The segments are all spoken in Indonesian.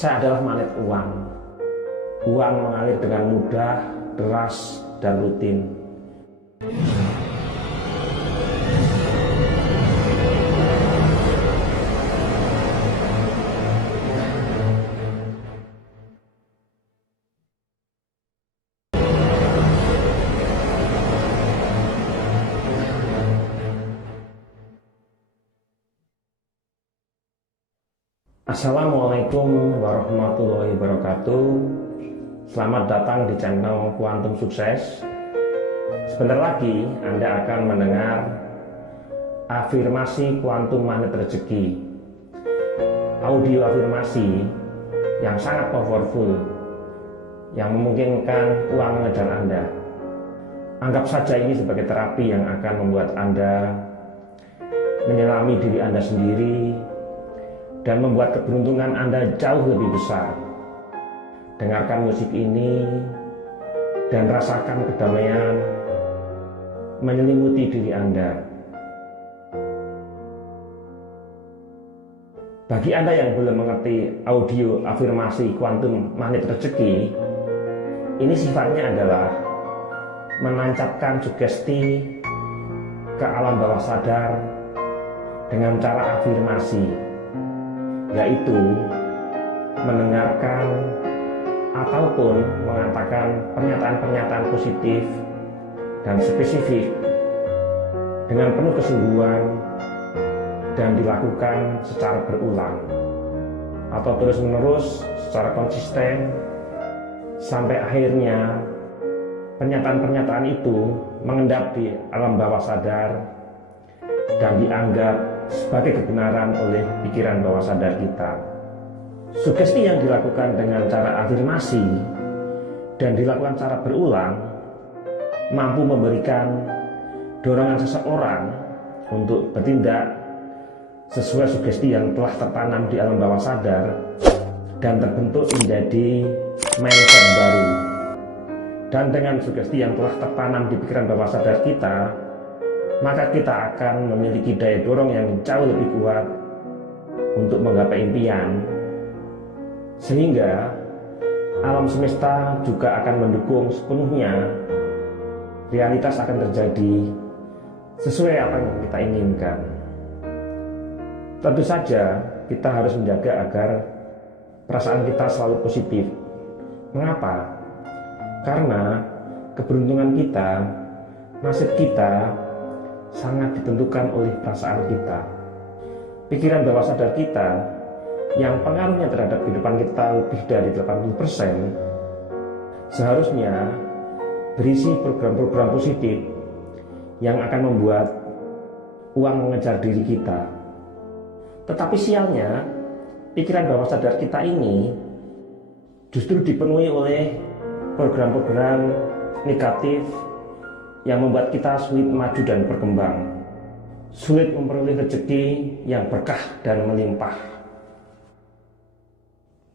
Saya adalah magnet uang. Uang mengalir dengan mudah, deras, dan rutin. Assalamualaikum warahmatullahi wabarakatuh. Selamat datang di channel Quantum Sukses. Sebentar lagi Anda akan mendengar afirmasi kuantum magnet rezeki. Audio afirmasi yang sangat powerful, yang memungkinkan uang mengejar Anda. Anggap saja ini sebagai terapi yang akan membuat Anda menyelami diri Anda sendiri dan membuat keberuntungan Anda jauh lebih besar. Dengarkan musik ini dan rasakan kedamaian menyelimuti diri Anda. Bagi Anda yang belum mengerti audio afirmasi kuantum magnet rezeki, ini sifatnya adalah menancapkan sugesti ke alam bawah sadar dengan cara afirmasi, yaitu mendengarkan ataupun mengatakan pernyataan-pernyataan positif dan spesifik dengan penuh kesungguhan dan dilakukan secara berulang atau terus-menerus secara konsisten sampai akhirnya pernyataan-pernyataan itu mengendap di alam bawah sadar dan dianggap sebagai kebenaran oleh pikiran bawah sadar kita. Sugesti yang dilakukan dengan cara afirmasi dan dilakukan secara berulang mampu memberikan dorongan seseorang untuk bertindak sesuai sugesti yang telah tertanam di alam bawah sadar dan terbentuk menjadi mindset baru. Dan dengan sugesti yang telah tertanam di pikiran bawah sadar kita, maka kita akan memiliki daya dorong yang jauh lebih kuat untuk menggapai impian, sehingga alam semesta juga akan mendukung sepenuhnya. Realitas akan terjadi sesuai apa yang kita inginkan. Tentu saja kita harus menjaga agar perasaan kita selalu positif. Mengapa? Karena keberuntungan kita, nasib kita sangat ditentukan oleh perasaan kita. Pikiran bawah sadar kita yang pengaruhnya terhadap kehidupan kita lebih dari 80% seharusnya berisi program-program positif yang akan membuat uang mengejar diri kita. Tetapi sialnya, pikiran bawah sadar kita ini justru dipenuhi oleh program-program negatif yang membuat kita sulit maju dan berkembang, sulit memperoleh rezeki yang berkah dan melimpah.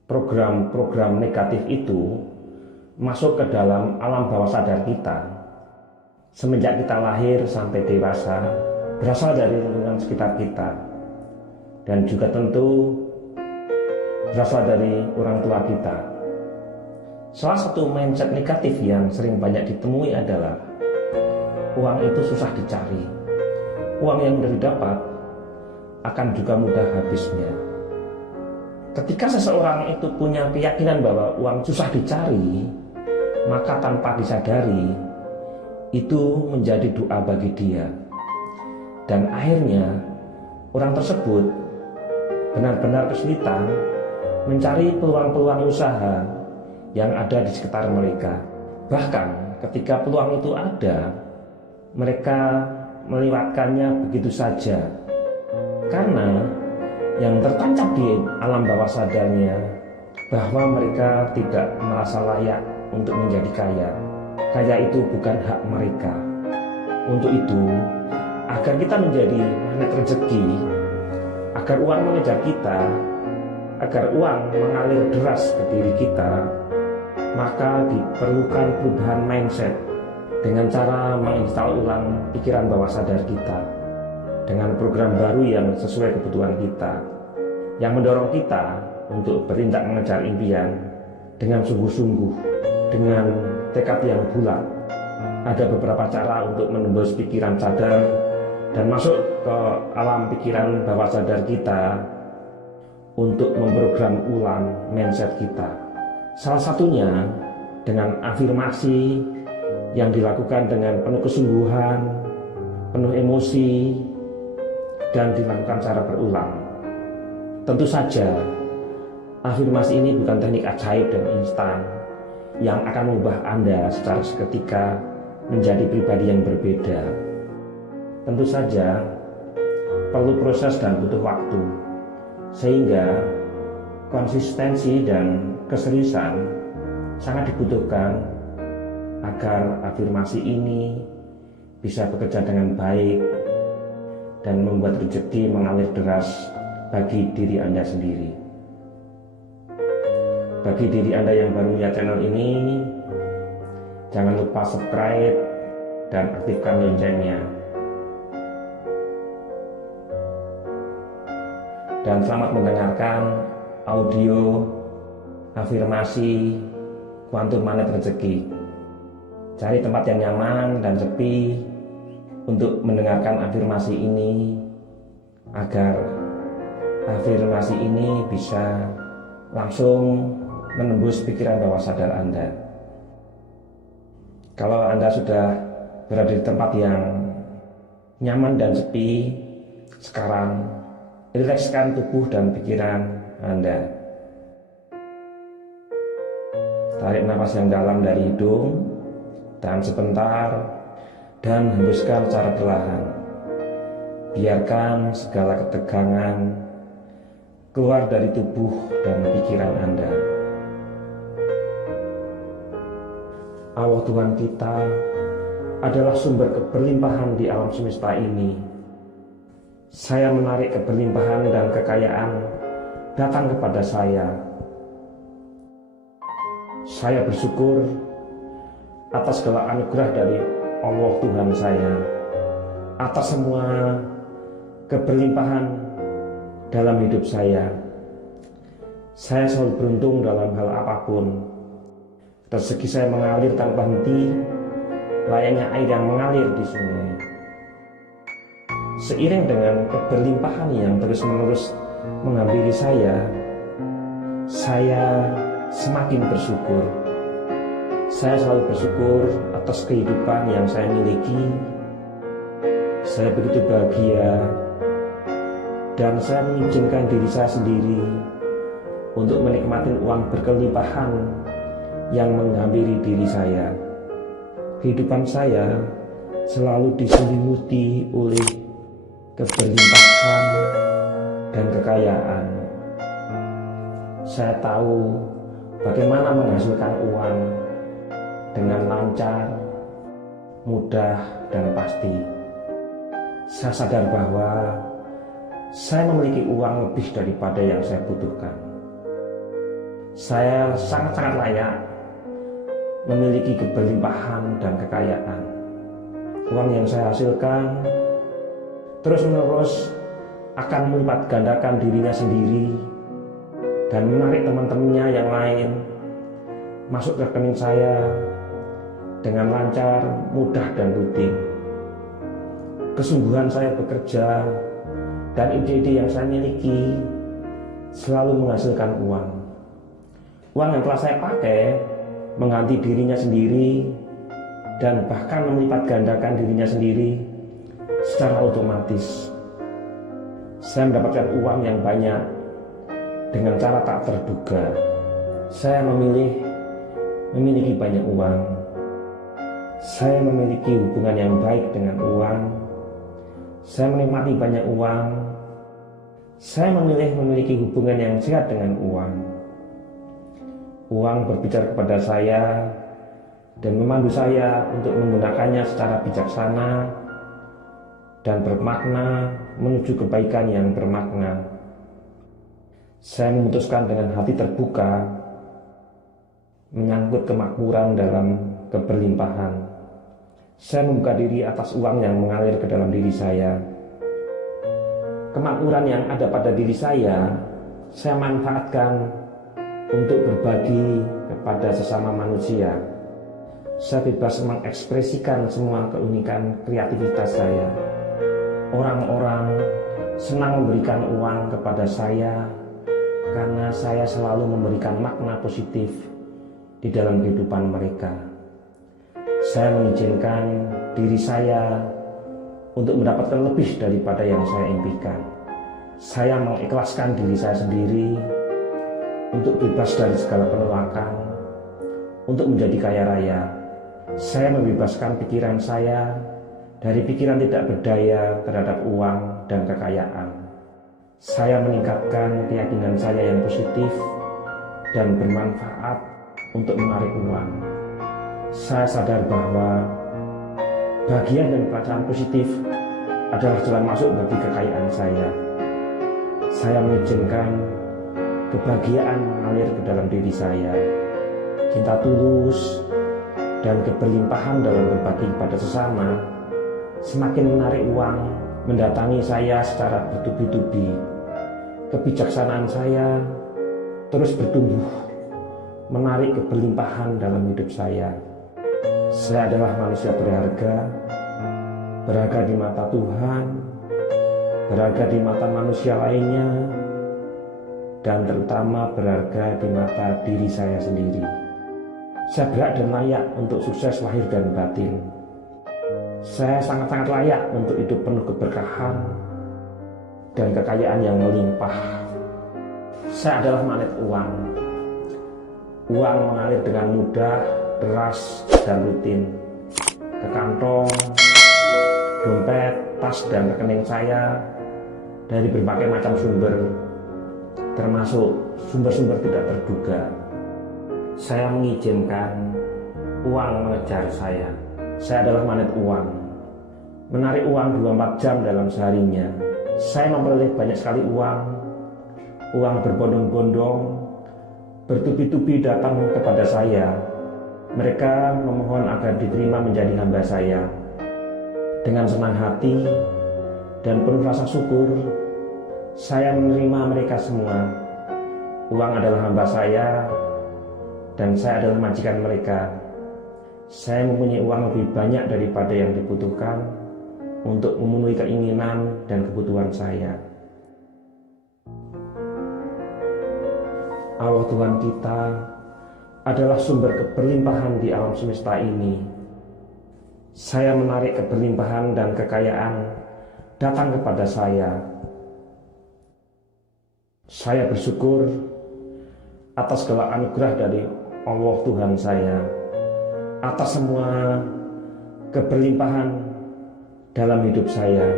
Program-program negatif itu masuk ke dalam alam bawah sadar kita semenjak kita lahir sampai dewasa, berasal dari lingkungan sekitar kita, dan juga tentu berasal dari orang tua kita. Salah satu mindset negatif yang sering banyak ditemui adalah uang itu susah dicari. Uang yang mudah didapat akan juga mudah habisnya. Ketika seseorang itu punya keyakinan bahwa uang susah dicari, maka tanpa disadari itu menjadi doa bagi dia. Dan akhirnya orang tersebut benar-benar kesulitan mencari peluang-peluang usaha yang ada di sekitar mereka. Bahkan ketika peluang itu ada, mereka melewatkannya begitu saja, karena yang tertancap di alam bawah sadarnya bahwa mereka tidak merasa layak untuk menjadi kaya. Kaya itu bukan hak mereka. Untuk itu, agar kita menjadi magnet rezeki, agar uang mengejar kita, agar uang mengalir deras ke diri kita, maka diperlukan perubahan mindset dengan cara menginstal ulang pikiran bawah sadar kita dengan program baru yang sesuai kebutuhan kita, yang mendorong kita untuk bertindak mengejar impian dengan sungguh-sungguh, dengan tekad yang bulat. Ada beberapa cara untuk menembus pikiran sadar dan masuk ke alam pikiran bawah sadar kita untuk memprogram ulang mindset kita. Salah satunya dengan afirmasi yang dilakukan dengan penuh kesungguhan, penuh emosi, dan dilakukan secara berulang. Tentu saja, afirmasi ini bukan teknik ajaib dan instan yang akan mengubah Anda secara seketika menjadi pribadi yang berbeda. Tentu saja, perlu proses dan butuh waktu, sehingga konsistensi dan keseriusan sangat dibutuhkan agar afirmasi ini bisa bekerja dengan baik dan membuat rezeki mengalir deras bagi diri Anda sendiri. Bagi diri Anda yang baru melihat channel ini, jangan lupa subscribe dan aktifkan loncengnya. Dan selamat mendengarkan audio afirmasi kuantum magnet rezeki. Cari tempat yang nyaman dan sepi untuk mendengarkan afirmasi ini, agar afirmasi ini bisa langsung menembus pikiran bawah sadar Anda. Kalau Anda sudah berada di tempat yang nyaman dan sepi, sekarang rilekskan tubuh dan pikiran Anda. Tarik nafas yang dalam dari hidung, tahan sebentar, dan hembuskan secara perlahan. Biarkan segala ketegangan keluar dari tubuh dan pikiran Anda. Allah Tuhan kita adalah sumber keberlimpahan di alam semesta ini. Saya menarik keberlimpahan dan kekayaan datang kepada saya. Saya bersyukur atas segala anugerah dari Allah Tuhan saya, atas semua keberlimpahan dalam hidup saya. Saya selalu beruntung dalam hal apapun. Rezeki saya mengalir tanpa henti, layaknya air yang mengalir di sungai. Seiring dengan keberlimpahan yang terus-menerus menghampiri saya semakin bersyukur. Saya selalu bersyukur atas kehidupan yang saya miliki. Saya begitu bahagia, dan saya mengizinkan diri saya sendiri untuk menikmati uang berkelimpahan yang menghampiri diri saya. Kehidupan saya selalu diselimuti oleh keberlimpahan dan kekayaan. Saya tahu bagaimana menghasilkan uang dengan lancar, mudah, dan pasti. Saya sadar bahwa saya memiliki uang lebih daripada yang saya butuhkan. Saya sangat-sangat layak memiliki keberlimpahan dan kekayaan. Uang yang saya hasilkan terus-menerus akan melipat gandakan dirinya sendiri dan menarik teman-temannya yang lain masuk ke rekening saya dengan lancar, mudah, dan rutin. Kesungguhan saya bekerja dan ide-ide yang saya miliki selalu menghasilkan uang. Uang yang telah saya pakai mengganti dirinya sendiri dan bahkan melipat gandakan dirinya sendiri secara otomatis. Saya mendapatkan uang yang banyak dengan cara tak terduga. Saya memiliki banyak uang. Saya memiliki hubungan yang baik dengan uang. Saya menikmati banyak uang. Saya memiliki hubungan yang sehat dengan uang. Uang berbicara kepada saya dan memandu saya untuk menggunakannya secara bijaksana dan bermakna menuju kebaikan yang bermakna. Saya memutuskan dengan hati terbuka menyangkut kemakmuran dalam keberlimpahan. Saya membuka diri atas uang yang mengalir ke dalam diri saya. Kemakmuran yang ada pada diri saya saya manfaatkan untuk berbagi kepada sesama manusia. Saya bebas mengekspresikan semua keunikan kreativitas saya. Orang-orang senang memberikan uang kepada saya karena saya selalu memberikan makna positif di dalam kehidupan mereka. Saya mengizinkan diri saya untuk mendapatkan lebih daripada yang saya impikan. Saya mengikhlaskan diri saya sendiri untuk bebas dari segala penolakan, untuk menjadi kaya raya. Saya membebaskan pikiran saya dari pikiran tidak berdaya terhadap uang dan kekayaan. Saya meningkatkan keyakinan saya yang positif dan bermanfaat untuk menarik uang. Saya sadar bahwa bahagia dan perasaan positif adalah jalan masuk bagi kekayaan saya. Saya mengizinkan kebahagiaan mengalir ke dalam diri saya. Cinta tulus dan keberlimpahan dalam berbagi kepada sesama semakin menarik uang mendatangi saya secara bertubi-tubi. Kebijaksanaan saya terus bertumbuh, menarik keberlimpahan dalam hidup saya. Saya adalah manusia berharga di mata Tuhan, berharga di mata manusia lainnya, dan terutama berharga di mata diri saya sendiri. Saya berhak dan layak untuk sukses lahir dan batin. Saya sangat-sangat layak untuk hidup penuh keberkahan dan kekayaan yang melimpah. Saya adalah magnet uang. Uang mengalir dengan mudah, deras, dan rutin ke kantong, dompet, tas, dan rekening saya dari berbagai macam sumber, termasuk sumber-sumber tidak terduga. Saya mengizinkan uang mengejar saya. Saya adalah magnet uang, menarik uang 24 jam dalam seharinya. Saya memperoleh banyak sekali uang berbondong-bondong, bertubi-tubi datang kepada saya. Mereka memohon agar diterima menjadi hamba saya. Dengan senang hati dan penuh rasa syukur, saya menerima mereka semua. Uang adalah hamba saya, dan saya adalah majikan mereka. Saya mempunyai uang lebih banyak daripada yang dibutuhkan untuk memenuhi keinginan dan kebutuhan saya. Allah Tuhan kita adalah sumber keberlimpahan di alam semesta ini. Saya menarik keberlimpahan dan kekayaan datang kepada saya. Saya bersyukur atas segala anugerah dari Allah Tuhan saya, atas semua keberlimpahan dalam hidup saya.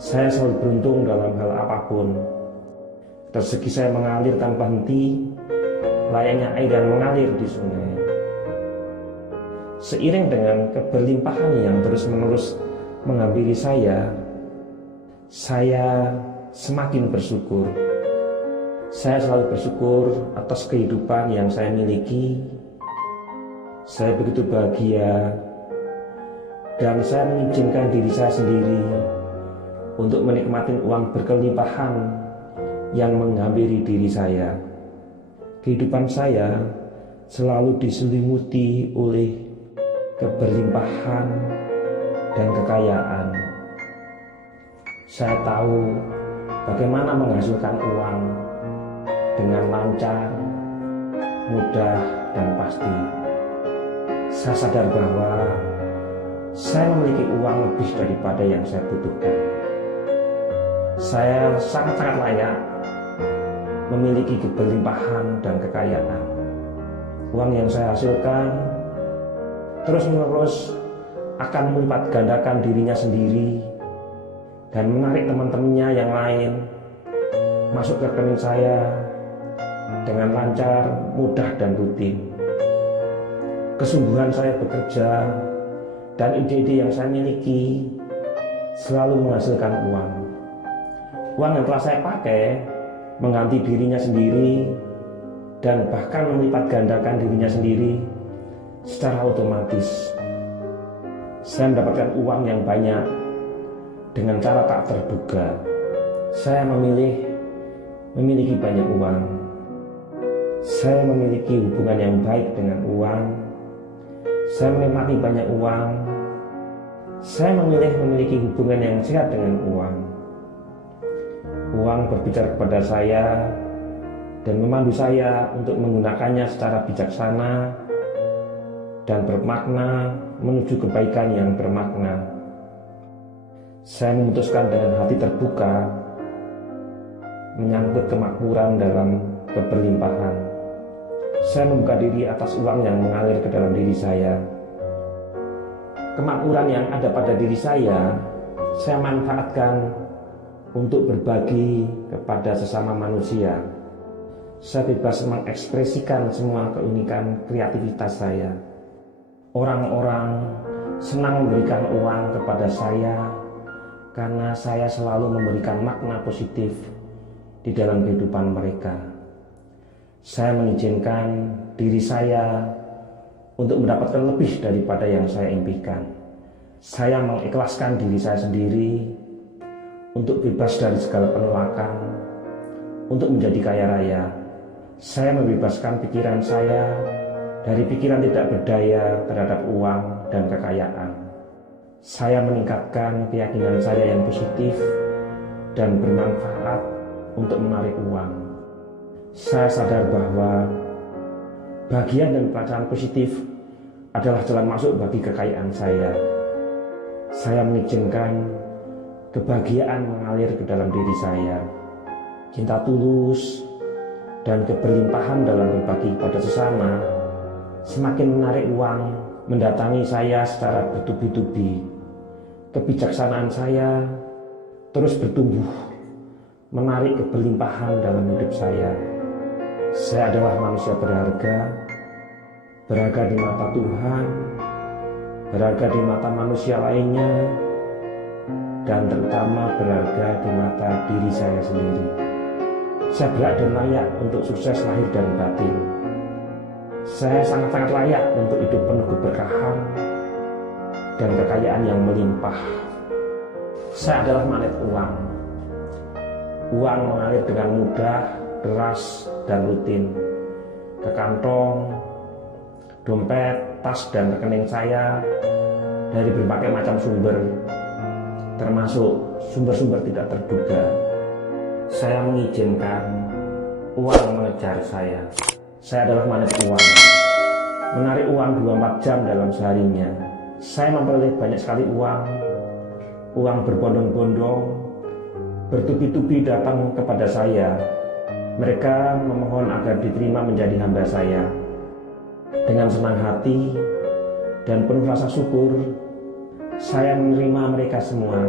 Saya selalu beruntung dalam hal apapun. Rezeki saya mengalir tanpa henti, layaknya air yang mengalir di sungai. Seiring dengan keberlimpahan yang terus-menerus menghampiri saya semakin bersyukur. Saya selalu bersyukur atas kehidupan yang saya miliki. Saya begitu bahagia, dan saya mengizinkan diri saya sendiri untuk menikmati uang berkelimpahan yang menghampiri diri saya. Kehidupan saya selalu diselimuti oleh keberlimpahan dan kekayaan. Saya tahu bagaimana menghasilkan uang dengan lancar, mudah, dan pasti. Saya sadar bahwa saya memiliki uang lebih daripada yang saya butuhkan. Saya sangat-sangat layak memiliki keberlimpahan dan kekayaan. Uang yang saya hasilkan terus-menerus akan melipat gandakan dirinya sendiri dan menarik teman-temannya yang lain masuk ke rekening saya dengan lancar, mudah, dan rutin. Kesungguhan saya bekerja dan ide-ide yang saya miliki selalu menghasilkan uang. Uang yang telah saya pakai mengganti dirinya sendiri dan bahkan melipat gandakan dirinya sendiri secara otomatis. Saya mendapatkan uang yang banyak dengan cara tak terduga. Saya memilih memiliki banyak uang. Saya memiliki hubungan yang baik dengan uang. Saya menikmati banyak uang. Saya memilih memiliki hubungan yang sehat dengan uang. Uang berbicara kepada saya dan memandu saya untuk menggunakannya secara bijaksana dan bermakna menuju kebaikan yang bermakna. Saya memutuskan dengan hati terbuka menyangkut kemakmuran dalam keberlimpahan. Saya membuka diri atas uang yang mengalir ke dalam diri saya. Kemakmuran yang ada pada diri saya manfaatkan untuk berbagi kepada sesama manusia. Saya bebas mengekspresikan semua keunikan kreativitas saya. Orang-orang senang memberikan uang kepada saya karena saya selalu memberikan makna positif di dalam kehidupan mereka. Saya mengizinkan diri saya untuk mendapatkan lebih daripada yang saya impikan. Saya mengikhlaskan diri saya sendiri untuk bebas dari segala penolakan, untuk menjadi kaya raya. Saya membebaskan pikiran saya dari pikiran tidak berdaya terhadap uang dan kekayaan. Saya meningkatkan keyakinan saya yang positif dan bermanfaat untuk menarik uang. Saya sadar bahwa bagian dan pelacaan positif adalah jalan masuk bagi kekayaan saya. Saya mengizinkan kebahagiaan mengalir ke dalam diri saya. Cinta tulus dan keberlimpahan dalam berbagi pada sesama semakin menarik uang mendatangi saya secara bertubi-tubi. Kebijaksanaan saya terus bertumbuh, menarik keberlimpahan dalam hidup saya. Saya adalah manusia berharga di mata Tuhan, berharga di mata manusia lainnya, dan terutama berharga di mata diri saya sendiri. Saya berhak dan layak untuk sukses lahir dan batin. Saya sangat-sangat layak untuk hidup penuh keberkahan dan kekayaan yang melimpah. Saya adalah magnet uang. Uang mengalir dengan mudah, deras, dan rutin ke kantong, dompet, tas, dan rekening saya dari berbagai macam sumber, termasuk sumber-sumber tidak terduga. Saya mengizinkan uang mengejar saya. Saya adalah magnet uang, menarik uang 24 jam dalam seharinya. Saya memperoleh banyak sekali uang berbondong-bondong, bertubi-tubi datang kepada saya. Mereka memohon agar diterima menjadi hamba saya. Dengan senang hati dan penuh rasa syukur, saya menerima mereka semua.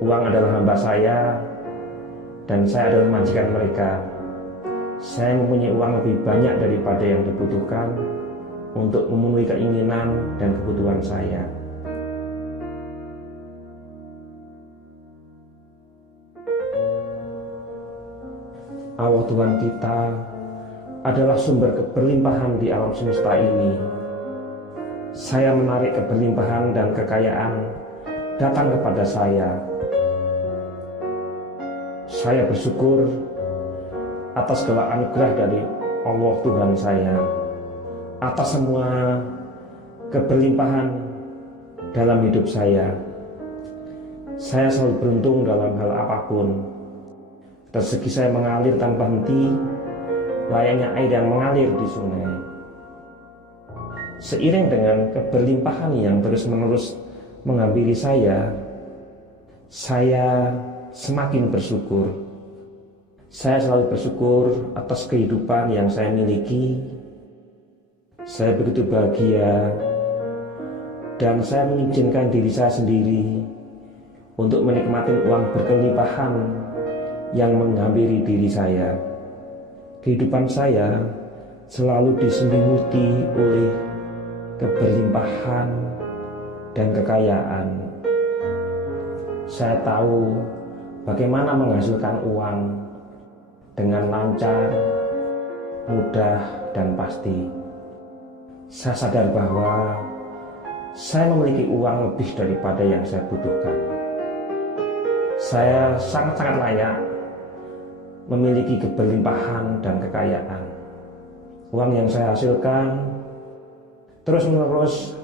Uang adalah hamba saya, dan saya adalah majikan mereka. Saya mempunyai uang lebih banyak daripada yang dibutuhkan untuk memenuhi keinginan dan kebutuhan saya. Allah Tuhan kita adalah sumber keberlimpahan di alam semesta ini. Saya menarik keberlimpahan dan kekayaan datang kepada saya. Saya bersyukur atas segala anugerah dari Allah Tuhan saya, atas semua keberlimpahan dalam hidup saya. Saya selalu beruntung dalam hal apapun. Rezeki saya mengalir tanpa henti, layaknya air yang mengalir di sungai. Seiring dengan keberlimpahan yang terus-menerus menghampiri saya semakin bersyukur. Saya selalu bersyukur atas kehidupan yang saya miliki. Saya begitu bahagia, dan saya mengizinkan diri saya sendiri untuk menikmati uang berkelimpahan yang menghampiri diri saya. Kehidupan saya selalu diselimuti oleh keberlimpahan dan kekayaan. Saya tahu bagaimana menghasilkan uang dengan lancar, mudah, dan pasti. Saya sadar bahwa saya memiliki uang lebih daripada yang saya butuhkan. Saya sangat-sangat layak memiliki keberlimpahan dan kekayaan. Uang yang saya hasilkan terus-menerus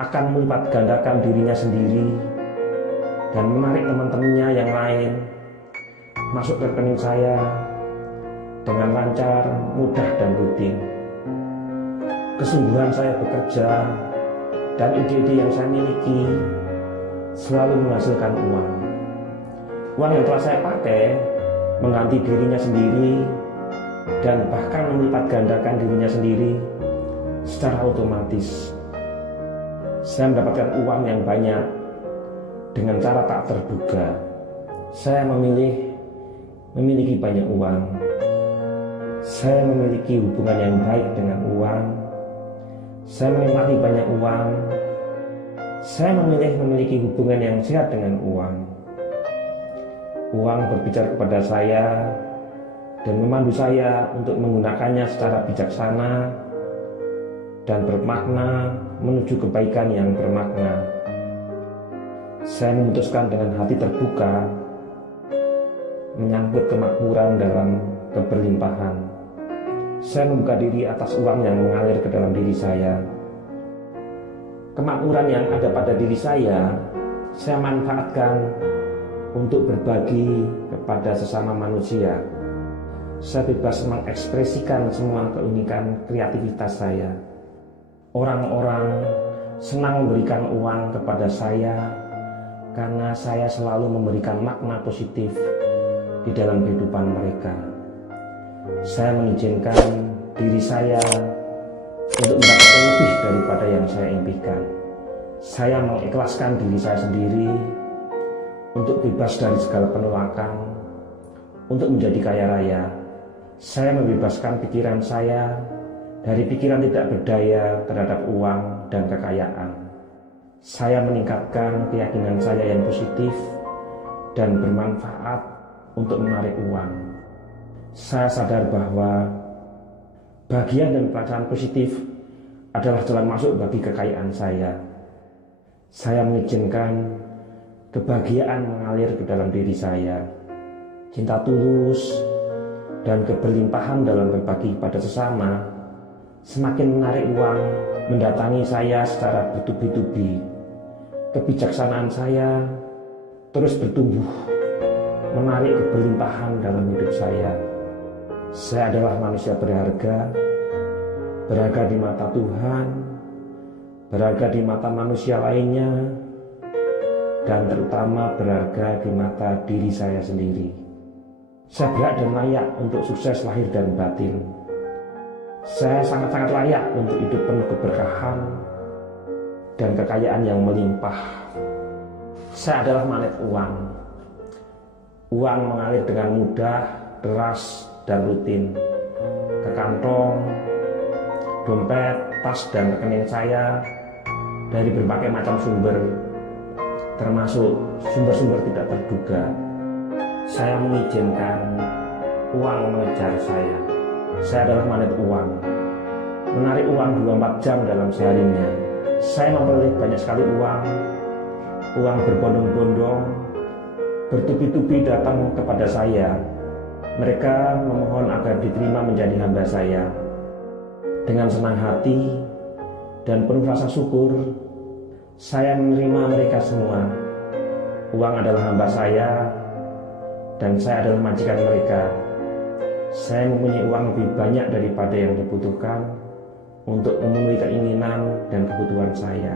akan melipat gandakan dirinya sendiri dan menarik teman-temannya yang lain masuk ke rekening saya dengan lancar, mudah, dan rutin. Kesungguhan saya bekerja dan ide-ide yang saya miliki selalu menghasilkan uang. Uang yang telah saya pakai mengganti dirinya sendiri dan bahkan melipat gandakan dirinya sendiri secara otomatis. Saya mendapatkan uang yang banyak dengan cara tak terduga. Saya memiliki banyak uang. Saya memiliki hubungan yang baik dengan uang. Saya menikmati banyak uang. Saya memiliki hubungan yang sehat dengan uang. Uang berbicara kepada saya dan memandu saya untuk menggunakannya secara bijaksana dan bermakna menuju kebaikan yang bermakna. Saya memutuskan dengan hati terbuka menyangkut kemakmuran dalam keberlimpahan. Saya membuka diri atas uang yang mengalir ke dalam diri saya. Kemakmuran yang ada pada diri saya manfaatkan untuk berbagi kepada sesama manusia. Saya bebas mengekspresikan semua keunikan kreativitas saya. Orang-orang senang memberikan uang kepada saya karena saya selalu memberikan makna positif di dalam kehidupan mereka. Saya mengizinkan diri saya untuk mendapatkan lebih daripada yang saya impikan. Saya mengikhlaskan diri saya sendiri untuk bebas dari segala penolakan, untuk menjadi kaya raya. Saya membebaskan pikiran saya dari pikiran tidak berdaya terhadap uang dan kekayaan. Saya meningkatkan keyakinan saya yang positif dan bermanfaat untuk menarik uang. Saya sadar bahwa bagian dan perasaan positif adalah jalan masuk bagi kekayaan saya. Saya mengizinkan kebahagiaan mengalir ke dalam diri saya. Cinta tulus dan keberlimpahan dalam berbagi pada sesama semakin menarik uang mendatangi saya secara bertubi-tubi. Kebijaksanaan saya terus bertumbuh, menarik keberlimpahan dalam hidup saya. Saya adalah manusia berharga di mata Tuhan, berharga di mata manusia lainnya, dan terutama berharga di mata diri saya sendiri. Saya berhak dan layak untuk sukses lahir dan batin. Saya sangat-sangat layak untuk hidup penuh keberkahan dan kekayaan yang melimpah. Saya adalah magnet uang. Uang mengalir dengan mudah, deras, dan rutin ke kantong, dompet, tas, dan rekening saya dari berbagai macam sumber, termasuk sumber-sumber tidak terduga. Saya mengizinkan uang mengejar saya. Saya adalah magnet uang, menarik uang 24 jam dalam seharinya. Saya memperoleh banyak sekali uang berbondong-bondong, bertubi-tubi datang kepada saya. Mereka memohon agar diterima menjadi hamba saya. Dengan senang hati dan penuh rasa syukur, saya menerima mereka semua. Uang adalah hamba saya, dan saya adalah majikan mereka. Saya mempunyai uang lebih banyak daripada yang dibutuhkan untuk memenuhi keinginan dan kebutuhan saya.